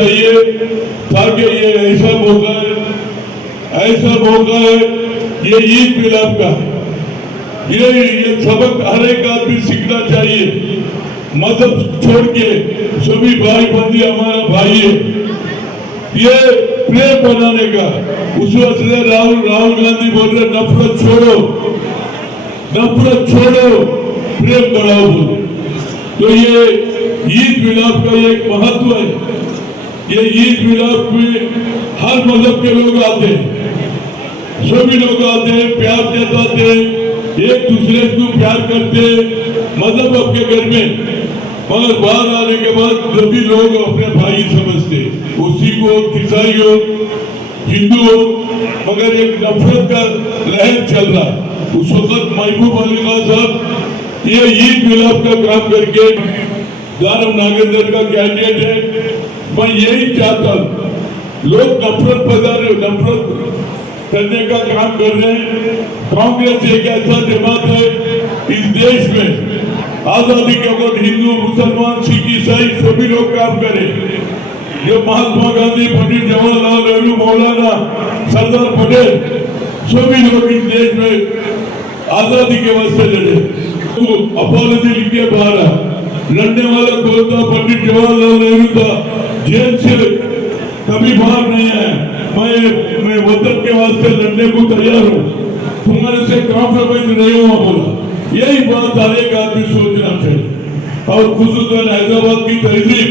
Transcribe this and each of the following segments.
चाहिए ताकि ये ऐसा मौका है, ये ईद मिलाद का है। ये सबक हर एक आदमी सीखना चाहिए। मजहब छोड़ के सभी भाई बंदी हमारा भाई है, ये प्रेम बनाने का। उस वक्त राहुल गांधी बोल रहे नफरत छोड़ो प्रेम बढ़ाओ बोले। तो ये ईद मिलाद का एक महत्व है। ये ईद मिलाद में हर मजहब के लोग आते हैं, सभी लोग आते हैं, प्यार जताते हैं, एक दूसरे को प्यार करते मजहब आपके घर में, मगर बाहर आने के बाद सभी लोग अपने भाई समझते, उसी को ईसाई हो हिंदू हो, मगर एक नफरत का लहर चल रहा है। उस वक्त महबूब अली खान साहब ये ईद मिलाद का काम करके दानव नागेंद्र का कैंडिडेट है। मैं यही चाहता हूँ, लोग नफरत करने का काम कर रहे हैं। कांग्रेस एक ऐसा जमात है इस देश में, आजादी के वक्त हिंदू मुसलमान सिख ईसाई सभी लोग काम करें। जो महात्मा गांधी, पंडित जवाहरलाल नेहरू, मौलाना सरदार पटेल सभी लोग इस देश में आजादी के वास्ते लड़े। तो अपॉलॉजी लिख के बाहर लड़ने वाला कौन था? पंडित जवाहरलाल नेहरू था, जेल से कभी बाहर नहीं आया। मैं वतन के वास्ते लड़ने को तैयार हूँ, तुम्हारे से कॉम्प्रोमाइज नहीं हुआ बोला। यही बात हर एक आदमी सोचना चाहिए। और खुसूसन हैदराबाद की तहजीब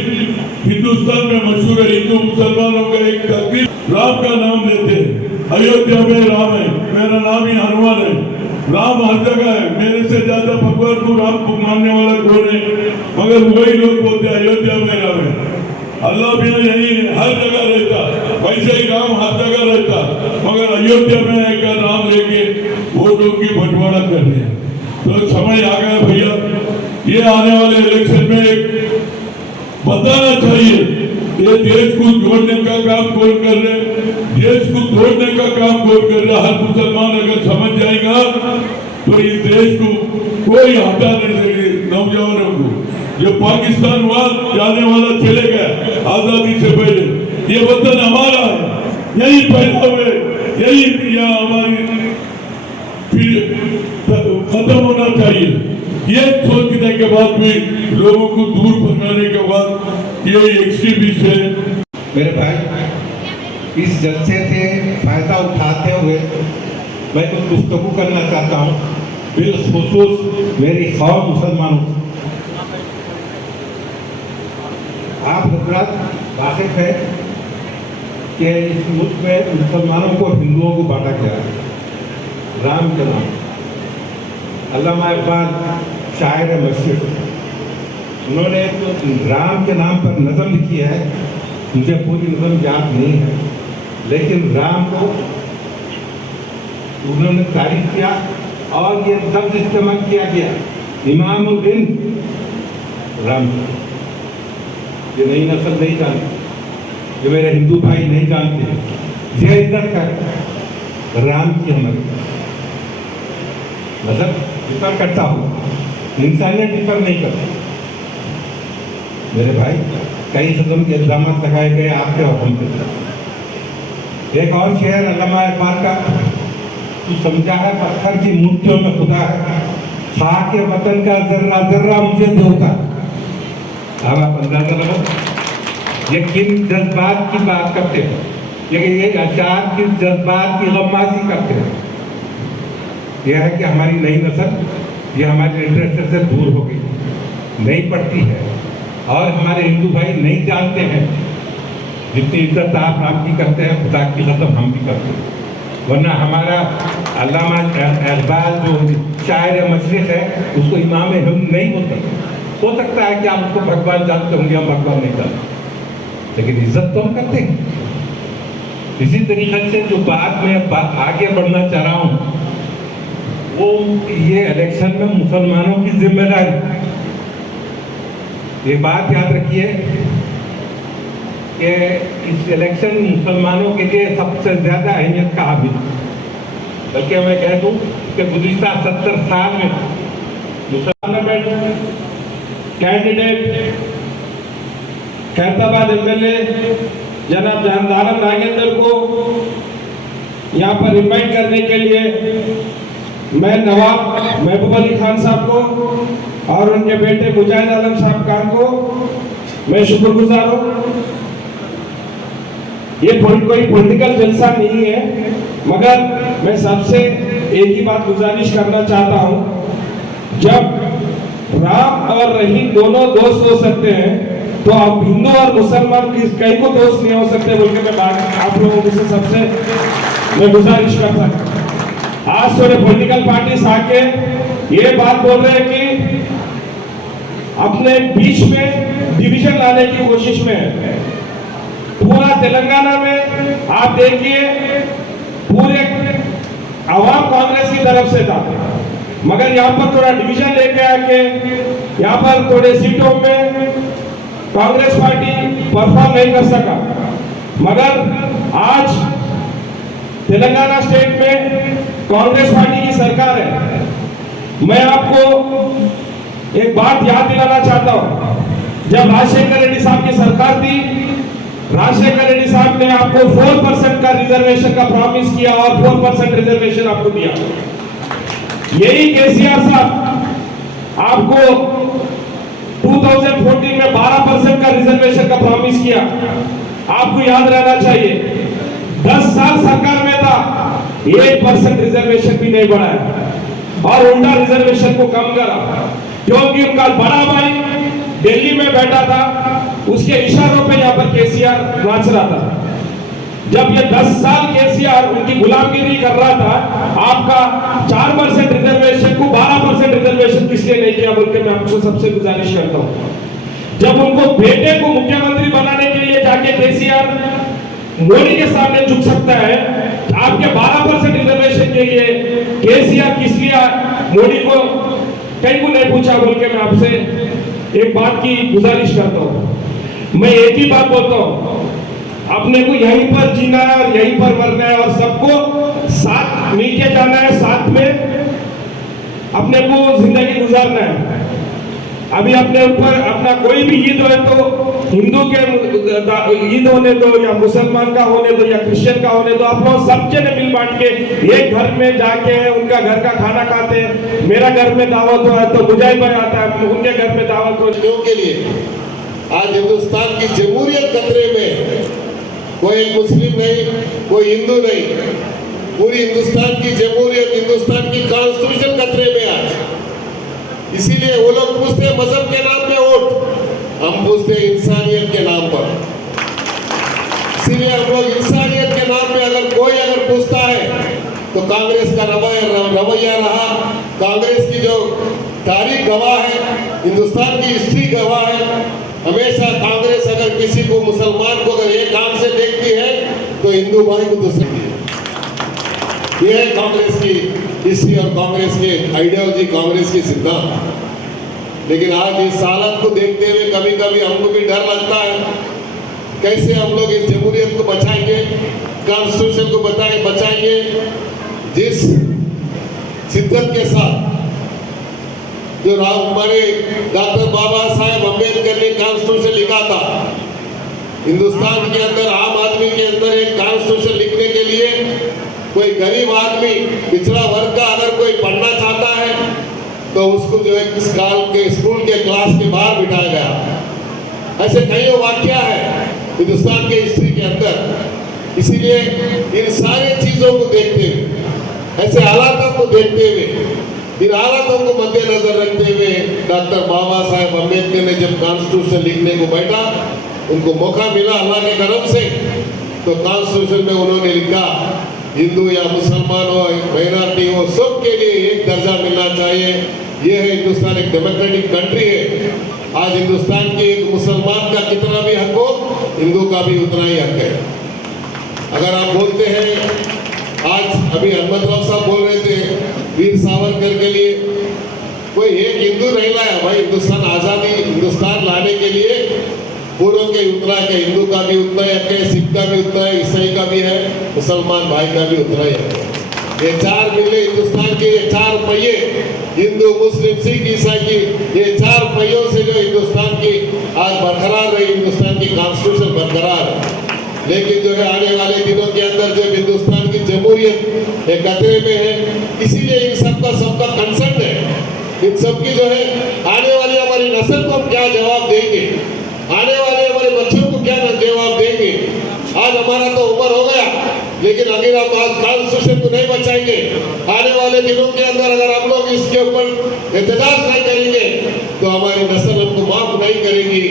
हिंदुस्तान में मशहूर है। हिंदू मुसलमानों का एक तकरीब राम का नाम लेते हैं। अयोध्या में राम है, मेरा नाम ही हनुमान है। राम हर जगह है, मेरे से ज्यादा भगवान को राम को मानने वाला कौन है? मगर वही लोग बोलते हैं अयोध्या में राम है। अल्लाह भी यही हर जगह रहता, वैसे ही राम हर जगह रहता, मगर अयोध्या में आकर राम लेके वो लोग की बंटवारा कर रहे हैं। तो समय आ गया भैया, ये आने वाले इलेक्शन में बताना चाहिए ये देश को जोड़ने का काम कौन कर रहे हैं, देश को तोड़ने का काम कौन कर रहा है। हर मुसलमान अगर समझ जाएगा तो इस देश को कोई हटा नहीं सके। नौजवानों को जो पाकिस्तान वहां जाने वाला चले गया आजादी से पहले, ये वतन हमारा है, यही पैदा हुए, यही यहाँ हमारी खत्म होना चाहिए। ये सोचने के बाद भी लोगों को दूर भगाने के बाद ये एक्सट्रीमिस्ट है। मेरे भाई, इस जलसे से फायदा उठाते हुए मैं कुछ गुफ्तगू करना चाहता हूँ, बिलखुसूस मेरी कौम मुसलमानों। आप हजरात वाकिफ है कि इस मुल्क में मुसलमानों को हिंदुओं को बांटा गया है राम के नाम। अल्लामा इकबाल शायर मशरिक़, उन्होंने तो राम के नाम पर नज़म लिखी है, मुझे पूरी नज़म याद नहीं है, लेकिन राम को उन्होंने तारीफ किया और ये लफ्ज़ इस्तेमाल किया गया इमामुल हिंद राम। ये नई नस्ल नहीं जानती, जो मेरे हिंदू भाई नहीं जानते, ये इज्जत कर राम की हमारी मतलब जिक्र करता हूँ, इंसानियत जिक्र नहीं करता। मेरे भाई, कई किस्म के इल्जाम लगाए गए आपके हुक्म के साथ। एक और शेर अल्लामा इकबाल का, तू समझा है पत्थर की मूर्तियों में खुदा है, खाक के वतन का जर्रा जर्रा मुझे धोखा। अब आप अंदाजा लगाओ ये किन जज्बात की बात करते हैं, ये अशार किस जज्बात की गम्माजी करते हैं। यह है कि हमारी नई नस्ल ये हमारे लिटरेचर से दूर हो गई, नहीं पढ़ती है, और हमारे हिंदू भाई नहीं जानते हैं जितनी इज्जत आप राम की करते हैं, खुदा की कसम हम भी करते हैं। वरना हमारा अल्लामा इकबाल जो शायर मशरिक़ है, उसको इमाम हिंद नहीं बोलते। हो सकता है कि आप उसको भगवान जानते होंगे, हम भगवान नहीं जानते, लेकिन इज्जत तो हम करते हैं। इसी तरीके से जो बात में आगे बढ़ना चाह रहा हूँ, वो ये इलेक्शन में मुसलमानों की जिम्मेदारी। ये बात याद रखिए कि इस इलेक्शन मुसलमानों के लिए सबसे ज़्यादा अहमियत का हामिल, बल्कि मैं कह दूँ कि गुज़िश्ता 70 साल में मुसलमान कैंडिडेट खैरताबाद एमएलए जनाब जहांदारम नागेंद्र को यहाँ पर इनवाइट करने के लिए मैं नवाब महबूब अली खान साहब को और उनके बेटे मुजाहिद आलम साहब खान को मैं शुक्रगुजार हूँ। ये कोई पॉलिटिकल जलसा नहीं है, मगर मैं सबसे एक ही बात गुजारिश करना चाहता हूँ, जब राम और रहीम दोनों दोस्त हो सकते हैं तो अब हिंदू और मुसलमान कई को दोस्त नहीं हो सकते बोल के मैं आप लोगों से सबसे मैं गुजारिश करता हूँ। आज थोड़े पॉलिटिकल पार्टीज आके ये बात बोल रहे हैं कि अपने बीच में डिवीजन लाने की कोशिश में है। पूरा तेलंगाना में आप देखिए पूरे आवाम कांग्रेस की तरफ से था, मगर यहाँ पर थोड़ा डिवीजन लेके आके यहाँ पर थोड़े सीटों में कांग्रेस पार्टी परफॉर्म नहीं कर सका। मगर आज तेलंगाना स्टेट में कांग्रेस पार्टी की सरकार है। मैं आपको एक बात याद दिलाना चाहता हूं, जब राजशेखर रेड्डी साहब की सरकार थी, राजशेखर रेड्डी साहब ने आपको 4% का रिजर्वेशन का प्रॉमिस किया और 4% रिजर्वेशन आपको दिया। यही केसीआर साहब आपको 2014 में 12% का रिजर्वेशन का प्रॉमिस किया। आपको याद रहना चाहिए 10 साल सरकार में था, 1% रिजर्वेशन भी नहीं बढ़ाया और उल्टा रिजर्वेशन को कम करा, क्योंकि उनका बड़ा भाई दिल्ली में बैठा था, उसके इशारों पे यहाँ पर केसीआर नाच रहा था। जब ये 10 साल केसीआर उनकी गुलामगिरी कर रहा था, आपका 4% रिजर्वेशन को 12% रिजर्वेशन किस लिए नहीं किया बोल के मैं आपसे सबसे गुजारिश करता हूँ। जब उनको बेटे को मुख्यमंत्री बनाने के लिए जाके केसीआर मोदी के सामने झुक सकता है, आपके 12% रिजर्वेशन के लिए केसीआर किस लिए मोदी को कहीं को नहीं पूछा बोल के मैं आपसे एक बात की गुजारिश करता हूँ। मैं एक ही बात बोलता हूँ, अपने को यहीं पर जीना है और यहीं पर मरना है और सबको साथ मिलके जाना है, साथ में अपने को जिंदगी गुजारना है। अभी अपने ऊपर अपना कोई भी ईद हो तो हिंदू के ईद होने दो या मुसलमान का होने दो या क्रिश्चियन का होने दो, आप लोग सब जने मिल बांट के एक घर में जाके उनका घर का खाना खाते हैं। मेरा घर में दावत हो तो मुजाहिद भाई आता है, उनके घर में दावत हो। के लिए आज हिंदुस्तान की जमहूरियत खतरे में, कोई मुस्लिम नहीं, कोई हिंदू नहीं, पूरी हिंदुस्तान की जमहूरियत, हिंदुस्तान की कॉन्स्टिट्यूशन खतरे में आज। इसीलिए वो लोग पूछते हैं मजहब के नाम पे वोट, हम पूछते हैं इंसानियत के नाम पर। इसीलिए हम लोग इंसानियत के नाम पे अगर कोई पूछता है तो कांग्रेस का रवैया रहा, कांग्रेस की जो तारीख गवाह है, हिंदुस्तान की हिस्ट्री गवाह है। हमेशा कांग्रेस अगर किसी को, मुसलमान को अगर एक आंख से देखती है तो हिंदू भाई को दूसरी है। यह है कांग्रेस की हिस्ट्री और कांग्रेस के आइडियोलॉजी, कांग्रेस की सिद्धांत। लेकिन आज इस हालत को देखते हुए कभी कभी हमको भी डर लगता है, कैसे हम लोग इस जमहूरियत को बचाएंगे, कॉन्स्टिट्यूशन को बचाएंगे, जिस शिद्दत के साथ जो हमारे डॉक्टर बाबा साहेब अम्बेडकर ने कॉन्स्टिट्यूशन लिखा था। हिंदुस्तान के अंदर आम आदमी के अंदर एक कॉन्स्टिट्यूशन लिखने के लिए कोई गरीब आदमी, पिछड़ा वर्ग का अगर कोई पढ़ना चाहता है तो उसको जो है स्कूल के क्लास के बाहर बिठाया गया। ऐसे कई वाक्य है हिंदुस्तान के हिस्ट्री के अंदर। इसीलिए इन सारी चीजों को देखते हुए, ऐसे हालातों को देखते हुए, इन हालातों को मद्देनजर रखते हुए डॉक्टर बाबा साहेब अम्बेडकर ने जब कॉन्स्टिट्यूशन लिखने को बैठा, उनको मौका मिला अल्लाह के करम से, तो कॉन्स्टिट्यूशन में उन्होंने लिखा हिंदू या मुसलमान हो, माइनॉरिटी हो, सबके लिए एक दर्जा मिलना चाहिए। यह है हिंदुस्तान एक डेमोक्रेटिक कंट्री है। आज हिंदुस्तान के एक मुसलमान का कितना भी हक हो, हिंदू का भी उतना ही हक है। अगर आप बोलते हैं, आज अभी अहमदराव साहब बोल रहे थे वीर सावरकर के लिए, कोई एक हिंदू नहीं लाया भाई। हिंदुस्तान आज़ादी, हिंदुस्तान लाने के लिए पूर्व के उतना के हिंदू का भी उतना ही हक है, सिख का भी उतना है, ईसाई का भी है, मुसलमान भाई का भी उतना ही हक है। ये चार मिले हिंदुस्तान के, ये चार पहिए हिंदू मुस्लिम सिख ईसाई की, ये चार पहियों से जो हिंदुस्तान की आज बरकरार रही, हिंदुस्तान की कॉन्स्टिट्यूशन बरकरार है। लेकिन जो है आने वाले दिनों के अंदर जब हिंदुस्तान की जमहूरियत एक खतरे में है, इसीलिए इन सबका कंसर्न है। इन सबकी जो है आने वाली हमारी नस्ल को हम क्या जवाब देंगे, आने वाले हमारे बच्चों को क्या जवाब देंगे। आज हमारा तो उम्र हो गया, लेकिन अगर हम आज कॉन्स्टिट्यूशन को नहीं बचाएंगे, आने वाले दिनों के अंदर अगर हम लोग इसके ऊपर एहतजाज नहीं करेंगे तो हमारी नस्ल हमको माफ नहीं करेगी।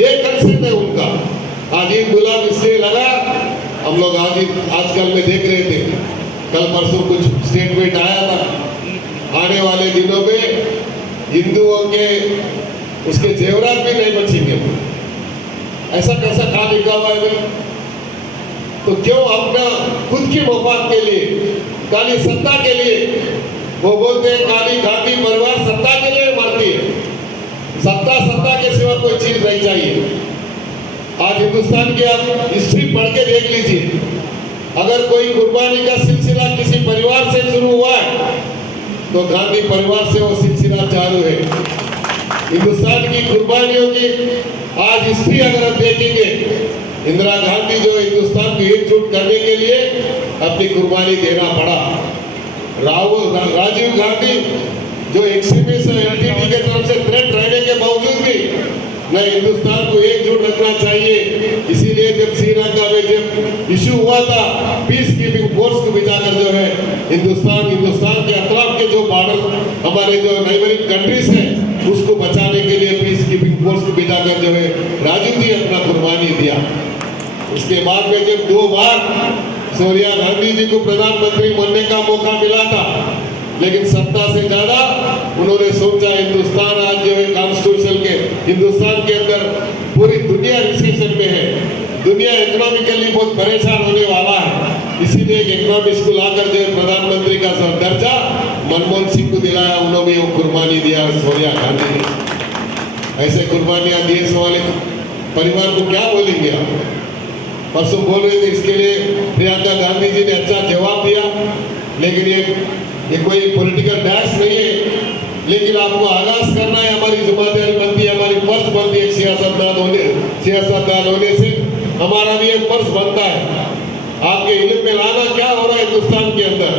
ये कंसर्न है उनका। आज ईद गुलाब इसलिए लगा, हम लोग आजकल में देख रहे थे, कल परसों कुछ स्टेटमेंट आया था, आने वाले दिनों में हिंदुओं के उसके जेवरात भी नहीं बचेंगे। ऐसा कैसा कहा लिखा हुआ है भाई? तो क्यों अपना खुद की मफाद के लिए, काली सत्ता के लिए, वो बोलते हैं काली गांधी परिवार सत्ता के लिए मरती है, सत्ता के सिवा कोई चीज नहीं चाहिए। आज हिंदुस्तान की आप हिस्ट्री पढ़ के देख लीजिए, अगर कोई कुर्बानी का सिलसिला किसी परिवार से शुरू हुआ है तो गांधी परिवार से वो सिलसिला चालू है। हिंदुस्तान की कुर्बानियों की आज हिस्ट्री अगर हम देखेंगे, इंदिरा गांधी जो हिंदुस्तान को एकजुट करने के लिए अपनी कुर्बानी देना पड़ा। राजीव गांधी जो एक्सट्रीमिस्ट एंटिटी के तरफ से थ्रेट रहने के बावजूद भी न हिंदुस्तान को एकजुट रखना चाहिए। इसीलिए जब श्रीलंका में जब इशू हुआ था, पीस कीपिंग फोर्स को बिठाकर जो है हिंदुस्तान के अतराफ के जो बॉर्डर हमारे जो नेबरिंग कंट्रीज है उसको बचाने के लिए पीस कीपिंग फोर्स को बिठाकर जो है राजीव जी अपना कुर्बानी दिया। उसके बाद में जब 2 बार सोनिया गांधी जी को प्रधानमंत्री बनने का मौका मिला था, लेकिन सत्ता से ज्यादा उन्होंने सोचा हिंदुस्तान आज जो है कॉन्स्टिट्यूशन के हिंदुस्तान के अंदर पूरी दुनिया रिसेशन में है, दुनिया इकोनॉमिकली बहुत परेशान होने वाला है। इसीलिए एक इकोनॉमिक्स को लाकर जो है प्रधानमंत्री का दर्जा मनमोहन सिंह को दिलाया, उन्होंने वो कुर्बानी दिया सोनिया गांधी ने। ऐसे कुर्बानियां दिए वाले परिवार को क्या बोलेंगे आप? परसों बोल रहे थे, इसके लिए प्रियंका गांधी जी ने अच्छा जवाब दिया, लेकिन ये कोई पॉलिटिकल डैश नहीं है, लेकिन आपको आगाज करना है, हमारी जिम्मेदारी बनती है, हमारी फर्ज बनती है। सियासतदान होने से हमारा भी एक फर्ज बनता है आपके इल्म में लाना क्या हो रहा है हिंदुस्तान के अंदर।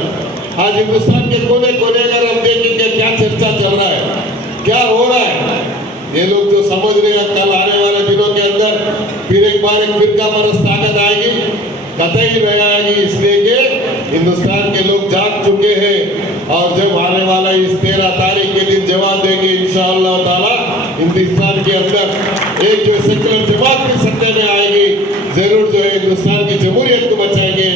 आज हिंदुस्तान के कोने कोने अगर हम देखेंगे क्या चर्चा चल रहा है, क्या हो रहा है, ये लोग जो समझ रहे हैं कल आने वाले दिनों के अंदर फिर एक बार एक फिरका परस्त ताकत आएगी, कतई नहीं आएगी। इसलिए कि हिंदुस्तान के लोग जाग चुके हैं और जब आने वाला इस 13 तारीख के दिन जवाब देंगे इंशाअल्लाह ताला, हिंदुस्तान के अंदर एक जो सेकुलर जमात की सत्ता में आएगी, जरूर जो है हिंदुस्तान की जमहूरियत को बचाएंगे।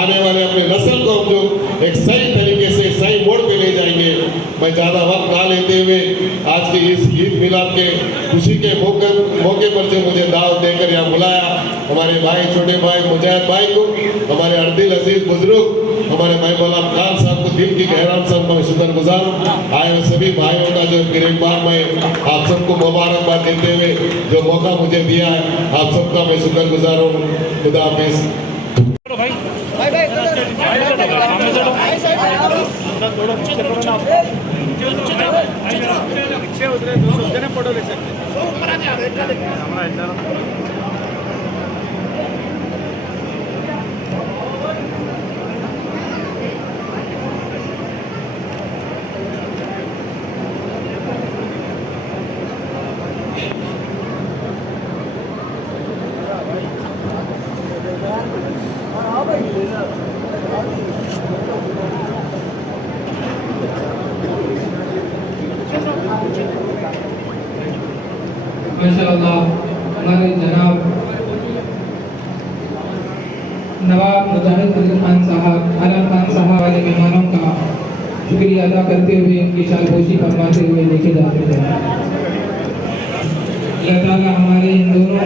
आने वाले अपने नस्ल को हम लोग एक सही तरीके से सही मोड़ पे ले जाएंगे। मैं ज़्यादा वक्त ना लेते हुए आज के इस ईद मिलाद के खुशी के मौके पर जो मुझे दावत देकर यहाँ बुलाया, हमारे भाई छोटे भाई मुजाहिद भाई को, हमारे अर्दिल अजीज बुजुर्ग हमारे भाई गुलाम खान साहब को दिल की गहराई से मैं शुक्रगुजार हूँ। आए हुए सभी भाइयों का जो फिर एक बार मैं आप सबको मुबारकबाद देते हुए जो मौका मुझे दिया है, आप सबका मैं शुक्रगुजार हूँ। खुदा हाफिज़। माशाअल्लाह हमारे जनाब नवाब मुजाहिद अली खान साहब, आलम खान साहब वाले मेहमानों का शुक्रिया अदा करते हुए उनकी शालपोशी फरमाते हुए लेके जाते हैं। अल्लाह ताला हमारे इन दोनों